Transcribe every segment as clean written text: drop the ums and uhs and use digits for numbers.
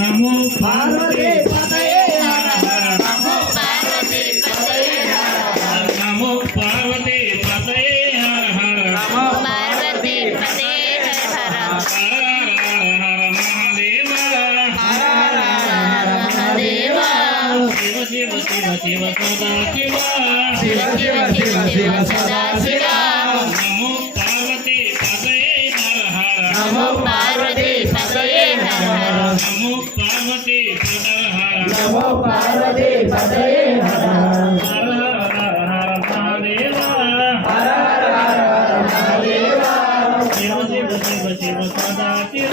नमो पार्वती नमो पार्वती पतये हर हर नमो पार्वती पतये हर हर महादेव हर हर महादेव शिव शिव शिव शिव सदा शिव शिव शिव शिव सदा शिव नमो पार्वती पतये हर हर नमो पार्वती पतये हर हर नमो पार्वती पतये हर नमो पार्वती पतये हर हर हर महादेव हर हर महादेव शिव शिव शिव शिव सदा शिव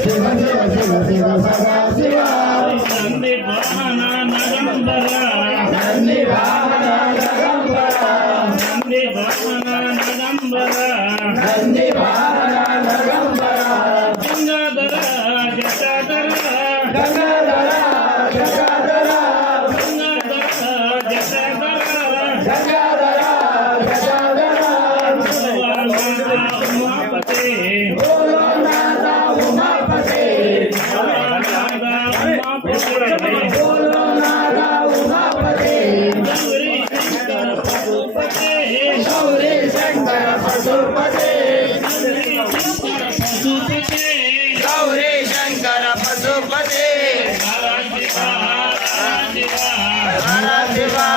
शिव शिव शिव शिव सदा शिव नंदी वाहन नगंबर नंदी वाहन नगंबर नंदी वाहन नगंबर नंदी वाहन नगंबर गंगाधर जटाधर गंगाधर जटाधर गंगाधर जटाधर गंगाधर जटाधर उमापते बोलो नाथा उमापते बोलो नाथा उमापते बोलो नाथा उमापते गौरी शंकर पशुपते गौरी शंकर पशुपते गौरी शंकर पशुपते हर शिवा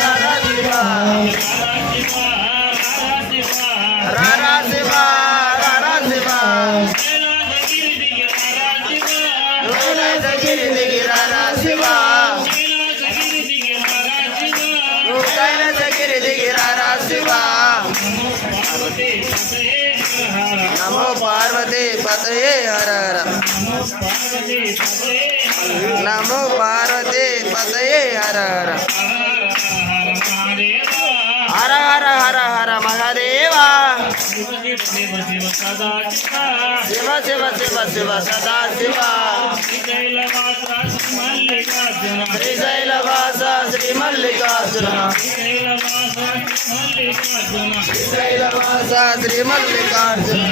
हर शिवा हर शिवा हर शिवा हर शिवा नमो पार्वती पतये हर हर नमो पार्वती पतये हर हर हर हर हर हर महादेव शिव शिव शिव शिव सदा शिव श्रीशैलवास श्री मल्लिकार्जुन श्रीशैलवास श्री मल्लिकार्जुन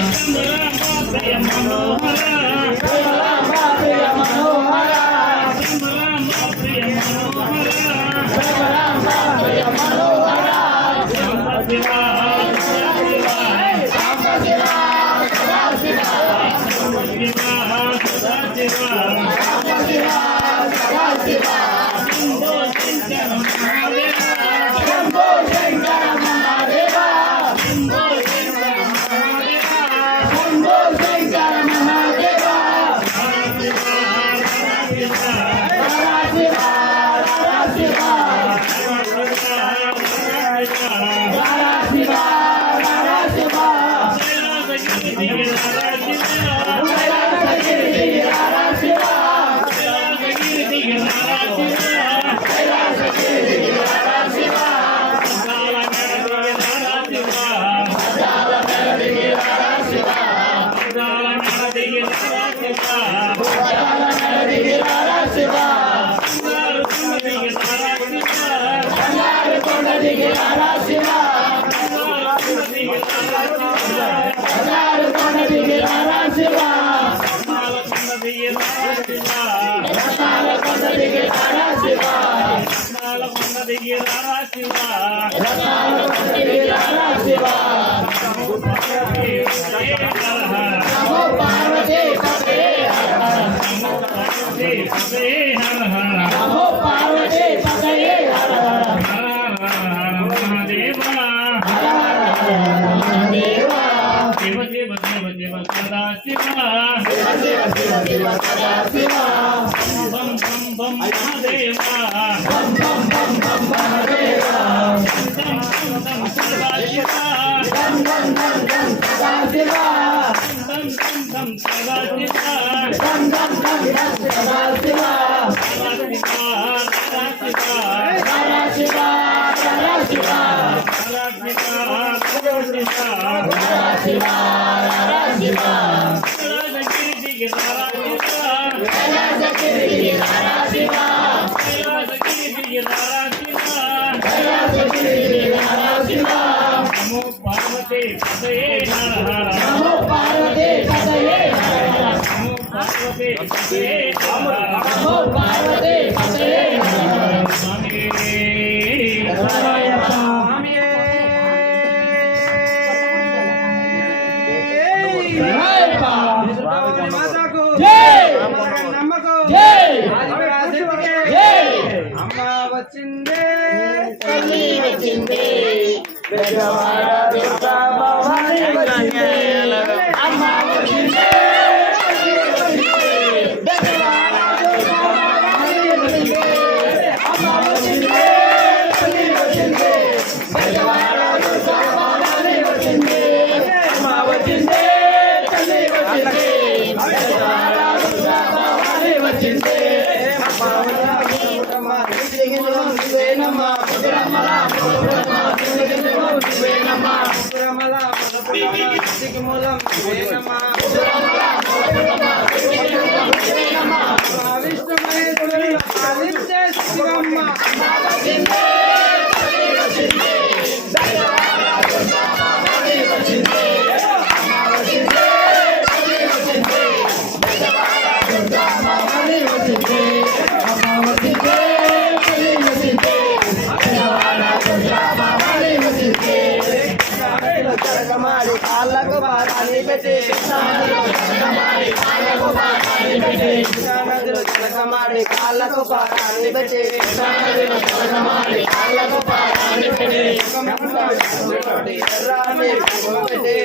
नमो पार्वती पतये हर हर महादेव हर हर महादेव शिव शिव शिव शिव सदा शिव शिव शिव शिव शिव सदा शिव बम बम बम महादेव बम बम बम बम महादेव बम बम बम सदा शिव बम बम बम बम सदा शिव बम बम बम सदा शिव बम बम बम बम सदा शिव Shiva పతయే హర హర నమో పార్వతీ పతయే హర హర నమో పార్వతీ పతయే హర హర నమో పార్వతీ పతయే హర హర స్వామి శరణయ్యప్ప వచ్చిందే తల్లి వచ్చిందే బెజవాడ దుర్గా భవాని వచ్చిందే అమ్మ వచ్చిందే తల్లి వచ్చిందే బెజవాడ దుర్గా భవాని వచ్చిందే అమ్మ వచ్చిందే తల్లి వచ్చిందే బెజవాడ దుర్గా భవాని వచ్చిందే అమ్మ వచ్చిందే తల్లి వచ్చిందే బెజవాడ దుర్గా భవాని వచ్చిందే కాళ్ళకు పారాని పెట్టి చిలకమాడి కాళ్ళకు పారాని పెట్టి చిలకమాడి కాళ్ళకు పారాని పెట్టి ఎర్రాని పెట్టి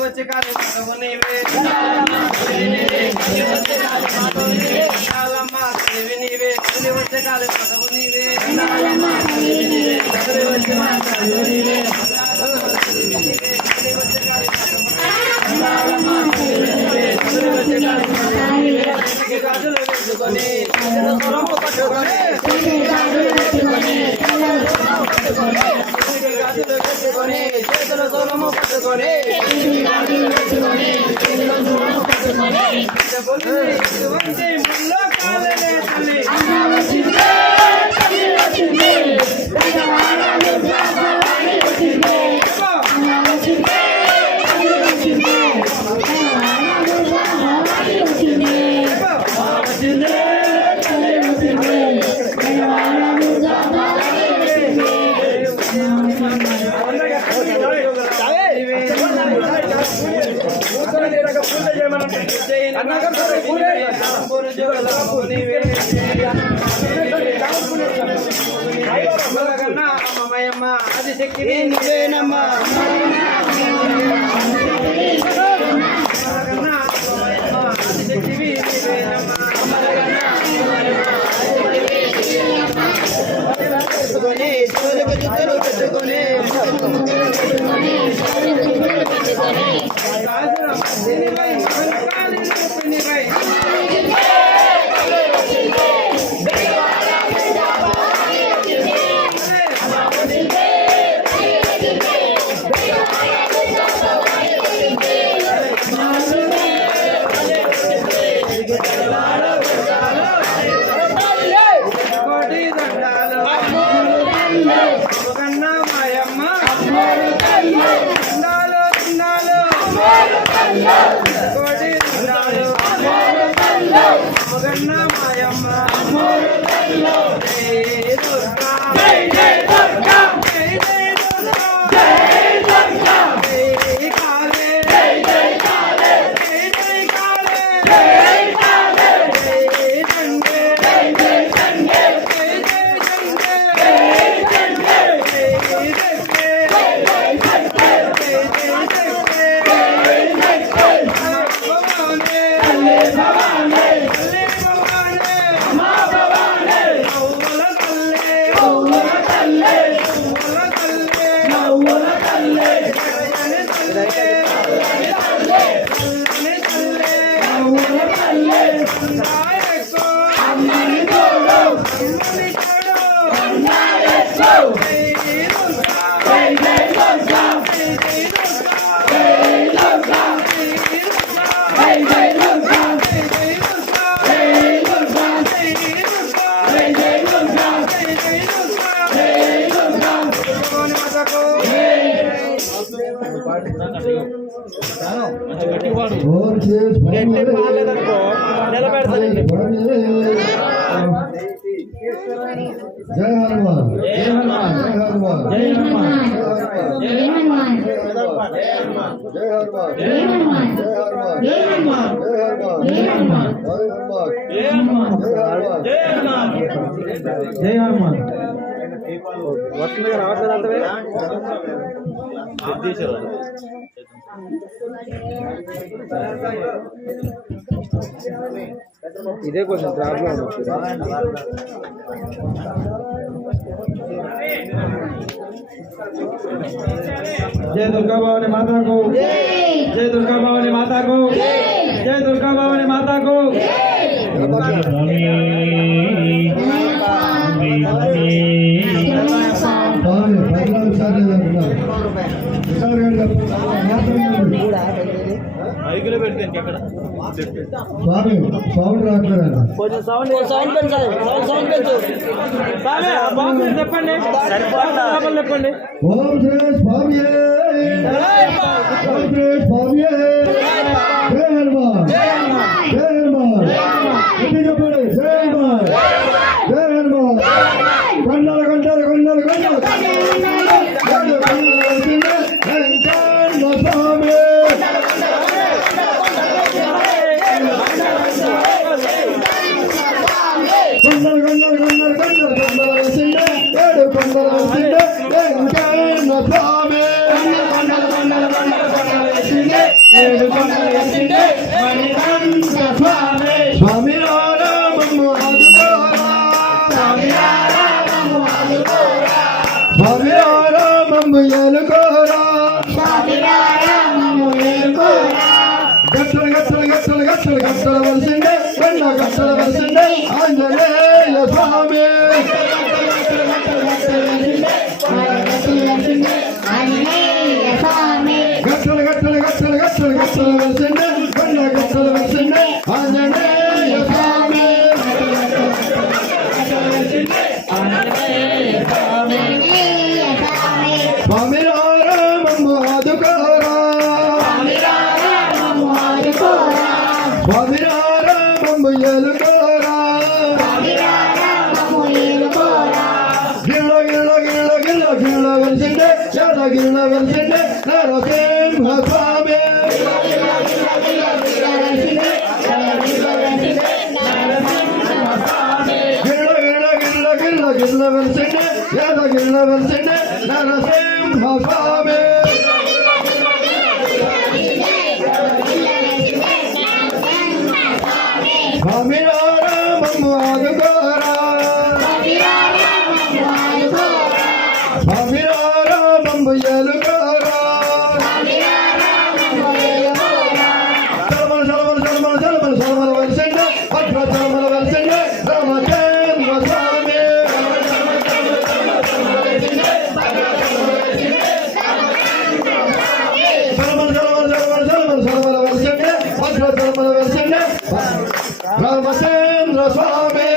వచ్చే కాదు వచ్చే కాదు గాజులు వేసుకొని చేతుల సోలము పట్టుకొని ఇటువంటి ముల్లో కాలనే తల్లి అది శక్తి నువ్వేనమ్మా అది శక్తివి పెట్టుకొని పెట్టుకొని జై ఓం శ్రీ స్వామి నిలబెడతానండి జయ హనుమాన్ జయ హనుమాన్ జయ హనుమాన్ జయ హనుమాన్ జయ హనుమాన్ జయ హనుమాన్ జయ హనుమాన్ జయ హనుమాన్ జయ హనుమాన్ జయ హనుమాన్ జయ హనుమాన్ జయ హనుమాన్ వస్తుంది రావట్లేదు ఇదే కొంచెం ప్రాబ్లం जय दुर्गा भवानी माता को जय दुर्गा भवानी माता को जय दुर्गा भवानी माता को స్వామి 14 సార్లు అంటున్నారు స్వామి సౌండ్ రావట్లేదండి చెప్పండి చెప్పండి ఓం శ్రీ స్వామి ఓం శ్రీ స్వామి జయ హనుమాన్ జయ హనుమాన్ ఇది చెప్పండి జయ హనుమాన్ జయ హనుమాన్ కొండలు కొండలు కొండలు కొండలు స్వామి కొండలు కొండలు కొండలు కొండలు కొండలు వసిండే ఏడు కొండలు వసిండే వెంకన్న స్వామి స్వామి రామమ్మ ఆదుకోరా స్వామి రామమ్మ ఏలుకోరా గట్టలు గట్టలు గట్టలు గట్టలు గట్టలు వలసిండే కొండ గట్టలు వలసిండే ఆంజనేయ స్వామి గట్టలు గట్టలు గట్టలు గట్టలు గట్టలు వలసిండే కొండ గట్టలు వలసిండే ఆంజనేయ స్వామి స్వామి రామమ్మ ఆదుకోరా స్వామి రామమ్మ ఏలుకోరా గిళ్ళ గిళ్ళ గిళ్ళ గిళ్ళ గిళ్ళ వెలిసిండే చెడ గిళ్ళ వెలిసిండే నరసింహ స్వామి గిళ్ళ గిళ్ళ గిళ్ళ గిళ్ళ గిళ్ళ వెలిసిండే చెడ గిళ్ళ వెలిసిండే నరసింహ స్వామి స్వామి రామమ్మ ఆదుకోరా స్వామి రామమ్మ ఏలుకోరా చలమల చలమల చలమల చలమల చలమల వలసిండే భద్ర చలమల వలసిండే రామచంద్ర స్వామి చలమల చలమల చలమల చలమల చలమల వలసిండే భద్ర చలమల వలసిండే రామచంద్ర స్వామి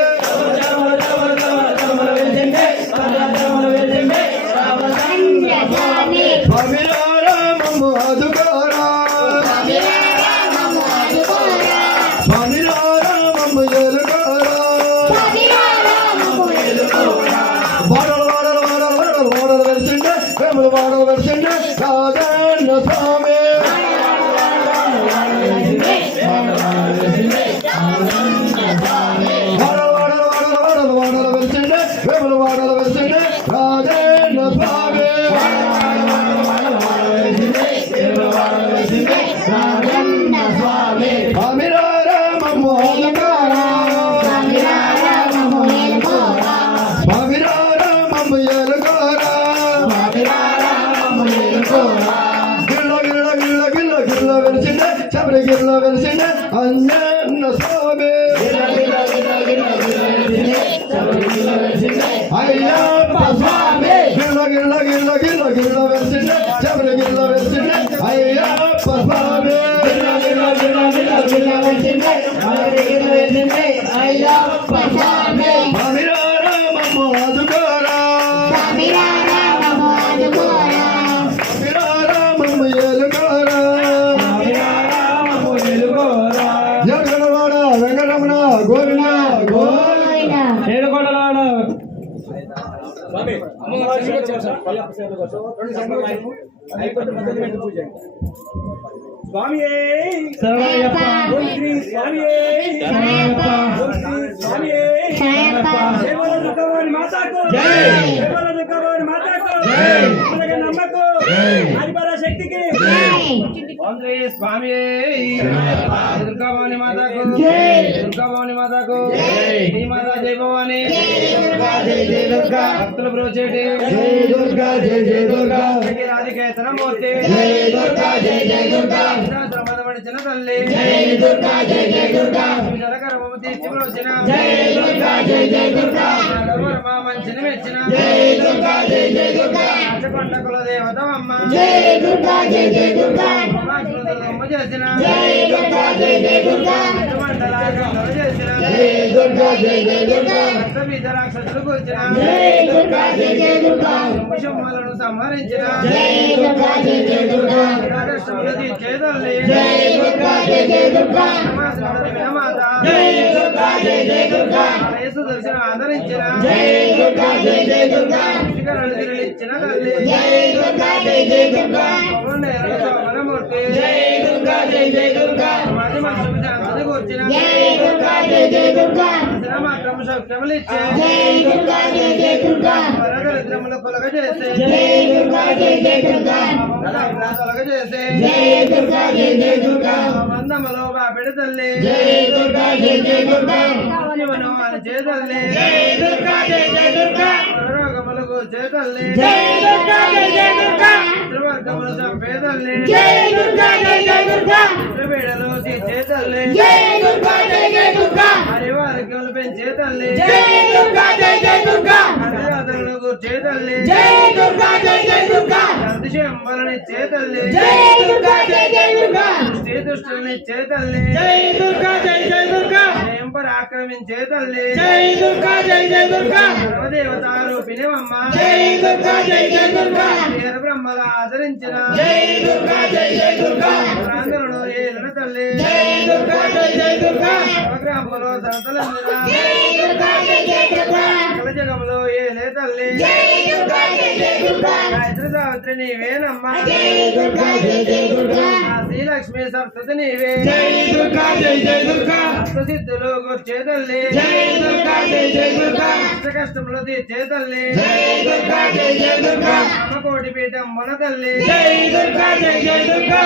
స్వామి రామమ్మ ఆదుకోరా స్వామి రామమ్మ ఏలుకోరా వాడలు వాడలు వాడలు వాడలు వాడలు వెలిసిండే వేములు వాడలు వెలిసిండే రాజన్న స్వామి వాడలు వాడలు వాడలు వాడలు వాడలు వెలిసిండే వేములు వాడలు వెలిసిండే రాజన్న స్వామి స్వామి రామమ్మ ఆదుకోరా స్వామి రామమ్మ ఏలుకోరా గిళ్ళ గిళ్ళ గిళ్ళ గిళ్ళ గిళ్ళ వెలిసిండే శబరి గిళ్ళ వెలిసిండే అంజన్న స్వామి అయ్యప్ప స్వామి గిళ్ళ గిళ్ళ గిళ్ళ గిళ్ళ గిళ్ళ వెలిసిండే శబరి గిళ్ళ వెలిసిండే అయ్యప్ప స్వామి స్వామి రామమ్మ ఆదుకోరా స్వామి రామమ్మ ఏలుకోరా స్వామియే శరణయ్యప్ప ఓం శ్రీ స్వామియే శరణయ్యప్ప ఓం శ్రీ స్వామియే శరణయ్యప్ప దేవర దుఃఖవాణి మాతాకు జై. దేవర దుఃఖవాణి మాతాకు జై. మనకి నమ్మకు జై. ఆదిపర శక్తికి ఓం శ్రీ స్వామి దుర్గాభవాని మాతాకు జై. దుర్గాభవాని మాతాకు జై. శ్రీ మాతా జై భవాని దుర్గా జై జై దుర్గా భక్తులు బ్రోచేటి జై దుర్గా జై జై దుర్గా రాధికేతన మూర్తి జై దుర్గా జై జై దుర్గా శ్రమదమడిచిన తల్లి జై దుర్గా జై జై దుర్గా జలకరము తీర్చి బ్రోచిన జై దుర్గా జై జై దుర్గా మా మంచిని మెచ్చిన జై దుర్గా జై జై దుర్గా కొండ కుల దేవతమ్మ జై దుర్గా జై జై దుర్గా మాతృదమ్మ చేసిన జై దుర్గా జై జై దుర్గా మండలాగంలో చేసిన జై దుర్గా జై జై దుర్గా సప్తబీజ రాక్షసులు కూర్చిన జై దుర్గా జై జై దుర్గా శంభులను సంహరించిన జై దుర్గా జై జై దుర్గా కష్టములు తీర్చే తల్లి జై దుర్గా జై జై దుర్గా మాత జై దుర్గా జై జై దుర్గా యేసు దర్శన ఆదరించిన జై దుర్గా జై జై దుర్గా శిఖరాలు తిరులిచ్చిన తల్లి జై దుర్గా జై జై దుర్గా పవనేరు సోమరమూర్తి జై దుర్గా జై జై దుర్గా మాది మాత్రం శాంతిని కూర్చిన జై దుర్గా జై జై దుర్గా మాత్రం సౌఖ్యములు ఇచ్చే జై దుర్గా జై జై దుర్గా వరదరిద్రములు కొలగ చేసే జై దుర్గా జై జై దుర్గా తొలగ చేసే జై దుర్గా జై జై దుర్గా మందములో బాపెడి తల్లి జై దుర్గా జై జై దుర్గా జీవను అని చేతల్లి జై దుర్గా జై జై దుర్గా రోగములకు చేతల్లి జై దుర్గా జై జై దుర్గా త్రివర్గములు చంపేతల్లి జై దుర్గా జై జై దుర్గా త్రివేడలు తీర్చేతల్లి జై దుర్గా జై జై దుర్గా హరివారికలు పెంచేతల్లి జై దుర్గా జై జై దుర్గా హరియాతలను కూర్చేతల్లి జై దుర్గా జై జై దుర్గా శాంతిశంబలని చేతల్లి జై దుర్గా జై జై దుర్గా శ్రీ దుష్టుల్ని చేతల్లి జై దుర్గా జై జై దుర్గా ఆక్రమించేతల్లి జై దుర్గా జై జై దుర్గా సర్వదేవత రూపిణివమ్మ జై దుర్గా జై జై దుర్గా వీర బ్రహ్మల ఆదరించిన జై దుర్గా జై జై దుర్గా ప్రాంగణుడు ఏలిన తల్లి జై దుర్గా జై జై దుర్గా నవగ్రామంలో ధనతలందిన జై దుర్గా జై జై దుర్గా సకల జగములో ఏలే తల్లి జై దుర్గా జై జై దుర్గా గాయత్రి సావిత్రి నీవేనమ్మ జై దుర్గా జై జై దుర్గా శ్రీలక్ష్మి సరస్వతి నీవే జై దుర్గా జై జై దుర్గా సిద్ధులు గుర్చే తల్లి జై దుర్గా జై జై దుర్గా కష్టములు తీర్చే తల్లి జై దుర్గా జై జై దుర్గా కోటి పీఠం మన తల్లి జై దుర్గా జై జై దుర్గా